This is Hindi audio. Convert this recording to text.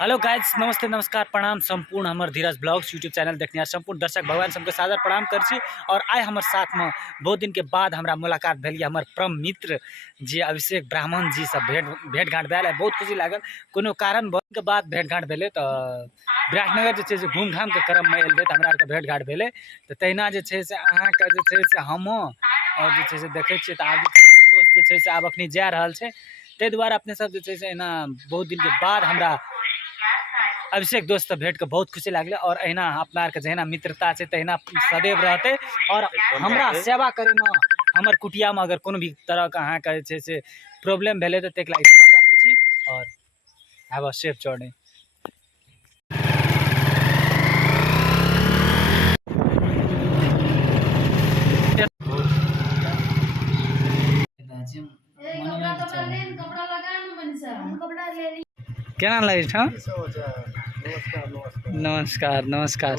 हेलो गाइज, नमस्ते नमस्कार प्रणाम संपूर्ण हमर धीरज ब्लॉग्स यूट्यूब चैनल देखने संपूर्ण दर्शक भगवान सबके सादर प्रणाम कर छी। और आइ हमर साथ में बहुत दिन के बाद हमरा मुलाकात भेल हमर परम मित्र जी अभिषेक ब्राह्मण जी सब भेंट घाट भेल है। बहुत खुशी लागल, कोनो कारण के बाद भेंट घाट भेले तो विराटनगर जे घूम घाम के क्रम में एल रहे हमरा आर भेंट घाट भेले। तो तहिना जे छै से अहाँके जे छै से हम और जे छै से देखै छियै तऽ आब दोस्त जे छै से आब अखनी जा रहल छै। ताहि दुआरे अपने सब जे छै से एना बहुत दिन के बाद हमरा अभिषेक दोस्त से भेंट के बहुत खुशी लागले। और अहिना अपना आर के जहिना मित्रता छै तहिना सदैव रहते। और हमरा सेवा करे में हमर कुटिया में अगर कोनो भी तरह के अहाँ के छै से प्रॉब्लम भेले तो तेक लागि क्षमा प्राप्ति छी। और हैव अ सेफ जर्नी। केना लगे छ? नमस्कार नमस्कार।